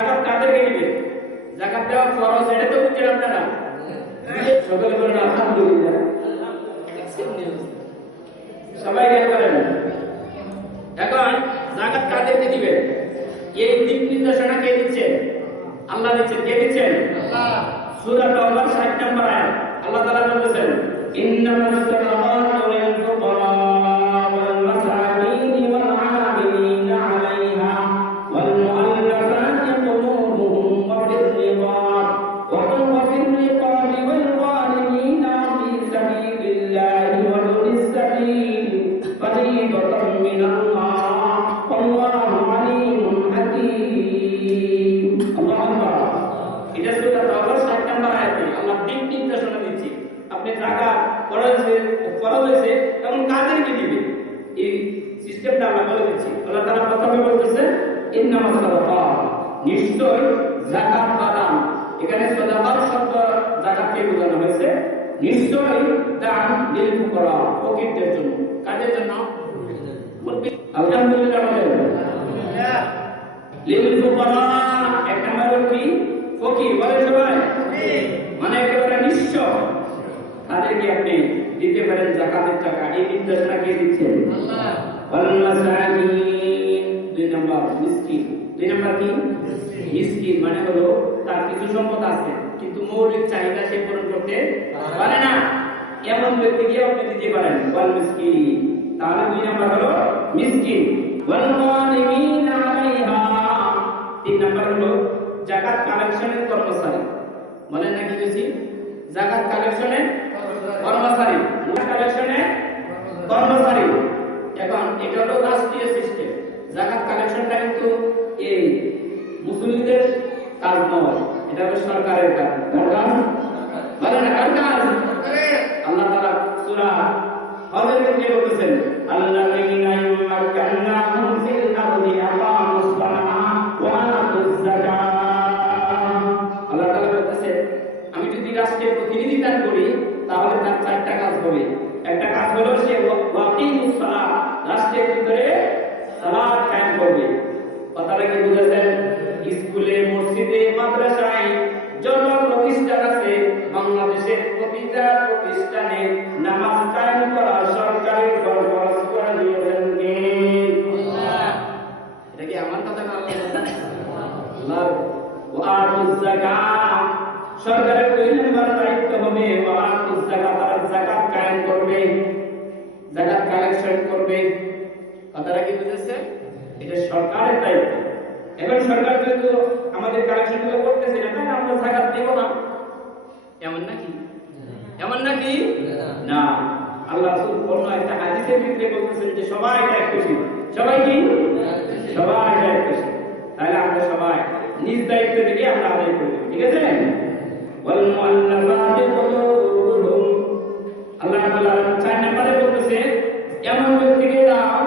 জাকাত কাদেরকে দিবে? জাকাত দেওয়া ফরজ, এটা তো বুঝছেন আপনারা? সকলে বলেন আলহামদুলিল্লাহ। সবাই জ্ঞান করেন। এখন জাকাত কাদেরকে দিবে? এই দিক নির্দেশনা কে দিচ্ছেন? আল্লাহ দিচ্ছেন। কে দিচ্ছেন? আল্লাহ। সূরা তাওবার 60 নম্বর আয়াত আল্লাহ তাআলা বলেছেন, ইন্নামাস সালাওয়াতু লিল ফুকারা ওয়াল মাসাকিন ওয়াল আমিলিনা আলাইহা ওয়াল মুআল্লাফাতি কুলুবুহুম ওয়া ফির রিকাব ওয়া ফির রিকাব ওয়াল গারিমিনা ফি সাবিলিল্লাহি ওয়া ইবনিস সাবিল ফরিদাতাম মিনাল্লাহ আল্লাহু আলিমুন হাকীম। আল্লাহু আকবার। এটা সূরা তাওবার 60 নম্বর আয়াতে আল্লাহ দিক নির্দেশনা দিচ্ছে। আপনি যাকাত ফরজ হয়েছে তখন কাদেরকে দিবে, এই সিস্টেমটা আল্লাহ বলে দিচ্ছে। আল্লাহ তাআলা প্রথমে বলতেছেন ইন্নামাস সাদাকাত, নিশ্চয় যাকাত বা দান। এখানে সাদাকাত শব্দ যাকাতকে বোঝানো হয়েছে। নিশ্চয় দান লিল ফুকারা, ফকিরদের জন্য। কাদের জন্য? আলহামদুলিল্লাহ বলেন। আলহামদুলিল্লাহ। লিল ফুকারা একটা মানে কি? ফকির। বলে সবাই মানে একেবারে নিঃস্ব, তাদেরকে আপনি দিতে পারেন যাকাতের টাকা। এই নির্দেশনা কে দিচ্ছেন? আল্লাহ। ওয়াল মাসাকিন, 2 নম্বর মিসকিন। 2 নম্বর কি? মিসকিন মানে হলো তার কিছু সম্পদ আছে কিন্তু মৌলিক চাহিদা সে পূরণ করতে পারে না, এমন ব্যক্তিকে আপনি দিতে পারেন। ওয়াল মিসকিন, তাহলে 2 নম্বর হলো মিসকিন। ওয়াল গারিমিনা আলাইহা, 3 নম্বর হলো যাকাত কালেকশনের কর্মচারী। বলেন না কি বলছি? যাকাত কালেকশনের কর্মচারী, কালেকশনের কর্মচারী। এখন এটা হলো রাষ্ট্রীয় সিস্টেম। যাকাত কালেকশনটা কিন্তু এই মুসলিমদের কাজ নয়, এটা হলো সরকারের কাজ। কার কাজ? বলেন না কার কাজ? আল্লাহ তাআলা সূরা হজের মধ্যে বলেছেন, আল্লাযীনা ইউমাক্কানাহুম ফিল আরদি আকামুস সালাহ ওয়া আতুজ যাকাত। আল্লাহ তাআলা বলেছেন, আমি যদি রাষ্ট্রের প্রতিনিধিত্ব করি তাহলে তার 4টা কাজ হবে। একটা কাজ হলো সে ওয়াকিমুস সালাহ, রাষ্ট্রের ভিতরে সালাত কায়েম করবে। কথাটা কি বুঝেছেন? স্কুলে, মসজিদে, মাদ্রাসায় যত প্রতিষ্ঠান আছে বাংলাদেশের প্রতিটা প্রতিষ্ঠানে নামাজ কায়েম করা সরকারের ফরজ করে দিয়েছেন কে? আল্লাহ। এটা কি আমার কথা না? আল্লাহ। ওয়া আতুজ যাকাত, সরকারের 2 নম্বর দায়িত্ব হবে ওয়া আতুজ যাকাত, আর যাকাত কায়েম করবে, যাকাত কালেকশন করবে। কথাটা কি বুঝেছে? এটা সরকারের দায়িত্ব। এখন সরকার যেহেতু আমাদের কালেকশনগুলো করতেছে না, তাই আমরা যাকাত দেব না, এমন নাকি? এমন নাকি? না। আল্লাহ অন্য একটা হাদিসের ভিতরে বলতেছেন যে সবাই দায়িত্বশীল। সবাই কি? সবাই দায়িত্বশীল। তাহলে আমরা সবাই নিজ দায়িত্ব থেকে আমরা আদায় করব, ঠিক আছে? ওয়াল মুআল্লাফাতি কুলুবুহুম, আল্লাহ তাআলা 4 নম্বরে বলতেছে এমন ব্যক্তিকে দাও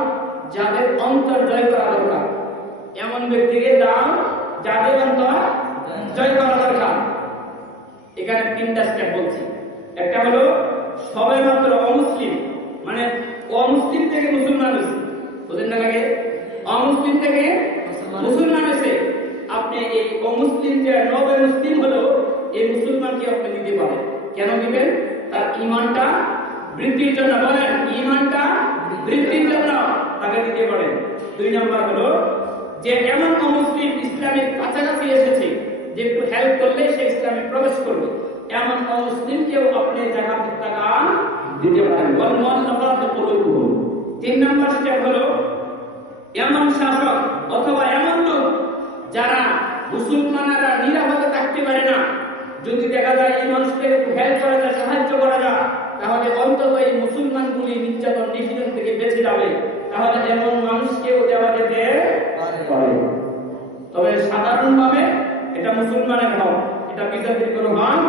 যাদের অন্তর জয় করা দরকার। এমন ব্যক্তিকে দাও যাদের অন্তর জয় করা দরকার। এখানে 3টা স্টেপ বলছি। একটা হলো সবেমাত্র অমুসলিম, মানে অমুসলিম থেকে মুসলমান হয়েছে। বুঝেন না লাগে? অমুসলিম থেকে মুসলমান হয়েছে। আপনি এই অমুসলিম যে নবে মুসলিম হলো, এই মুসলমানকে আপনি দিতে পারেন। কেন দিবেন? তার ঈমানটা বৃদ্ধির জন্য। বলেন, ঈমানটা বৃদ্ধির জন্য তাকে দিতে পারেন। 2 নম্বর হলো যে এমন অমুসলিম ইসলামের কাছাকাছি এসেছে যে একটু হেল্প করলে সে ইসলামে প্রবেশ করবে, এমন অমুসলিমকেও আপনি যাকাতের টাকা দিতে পারেন। ওয়াল মুআল্লাফাতি কুলুবুহুম। 3 নম্বর স্টেপ হলো এমন শাসক অথবা এমন লোক যারা মুসলমানরা নিরাপদে থাকতে পারে না, যদি দেখা যায় এই মানুষকে একটু হেল্প করা যায়, সাহায্য করা যায়, তাহলে অন্তত এই মুসলমানগুলি নির্যাতন নিপীড়ন থেকে বেঁচে যাবে। তাহলে এমন মানুষকেও দেওয়া যেতে পারে। তবে সাধারণভাবে এটা মুসলমানের হক, এটা বিজাতির কোনো হক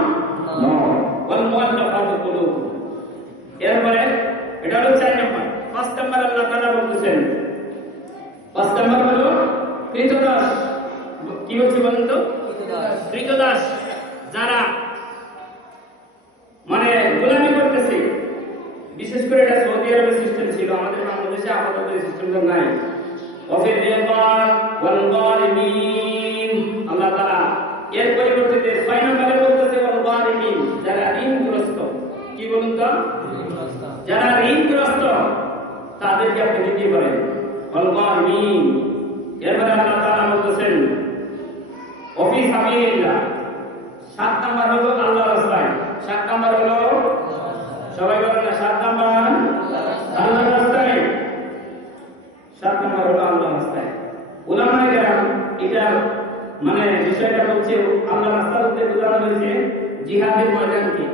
নয়। ওয়াল মুআল্লাফাতি কুলুবুহুম। এরপরে এটা হলো 4 নম্বর। 5 নম্বর আল্লাহ তাআলা বলতেছেন, 5 নম্বর হলো কৃতদাস। কি বলছি বলেন তো? কৃতদাস, যারা মানে গোলামি করতেছে। বিশেষ করে এটা সৌদি আরবের সিস্টেম ছিল, আমাদের বাংলাদেশে আপাতত এই সিস্টেমটা নাই। ওয়াফির রিকাব ওয়াল গারিমিন। আল্লাহ তাআলা এর পরিবর্তে 6 নম্বরে বলতেছে ওয়াল গারিমিন, যারা ঋণগ্রস্ত। কি বলুন তো? যারা ঋণগ্রস্ত তাদেরকে আপনি দিতে পারেন। ওয়াল গারিমিন। এরপরে আল্লাহ তাআলা বলতেছেন ওয়াফি সাবিলিল্লাহ। 7 নাম্বার হলো আল্লাহর রাস্তায়। 7 নাম্বার হলো, সবাই বলেন না, 7 নাম্বার আল্লাহর রাস্তায়। 7 নাম্বার হলো আল্লাহর রাস্তায়। উলামায়ে কেরাম এটা মানে বিষয়টা হচ্ছে আল্লাহর রাস্তা বলতে বোঝানো হয়েছে জিহাদের ময়দানকে।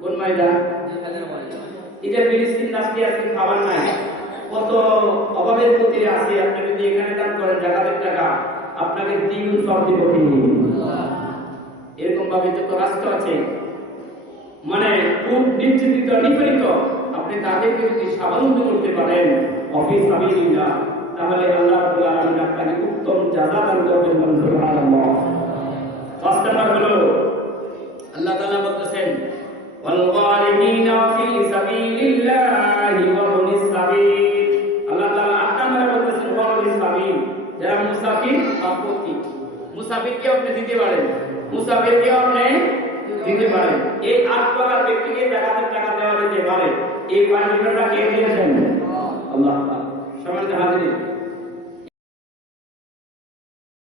কোন ময়দান? জিহাদের ময়দান। এটা ফিলিস্তিন রাষ্ট্রে আজকে খাবার নাই, কত অভাবের প্রতি আছে। আপনি যদি এখানে দান করেন জাকাতের টাকা, আপনাকে দ্বিগুণ সব দিব। এরকম ভাবে যত রাষ্ট্র আছে মানে খুব নির্যাতিত নিপীড়িত, আপনি তাদেরকে যদি স্বাবলম্বী করতে পারেন অফিস সাবিলিল্লাহ, তাহলে আল্লাহ রাব্বুল আলামিন আপনাকে উত্তম জাযা দান করবেন। সুবহানাল্লাহ। 5 নাম্বার হলো আল্লাহ তাআলা বলতেছেন ওয়াল গারিমিনা ফি সাবিলিল্লাহি ওয়া বুনিস সাবিল। আল্লাহ তাআলা 8 নাম্বারে বলতেছেন ওয়া বুনিস সাবিল, যারা মুসাফির আপত্তি। মুসাফিরকে আপনি দিতে পারেন, মুসাফিরকে আপনি দিতে পারেন। এই 8 প্রকার ব্যক্তিকে জাকাতের টাকা দেওয়া যেতে পারে। এই পারমিশনটা কে দিয়েছেন? আল্লাহ। সম্মানিত হাজিরিন,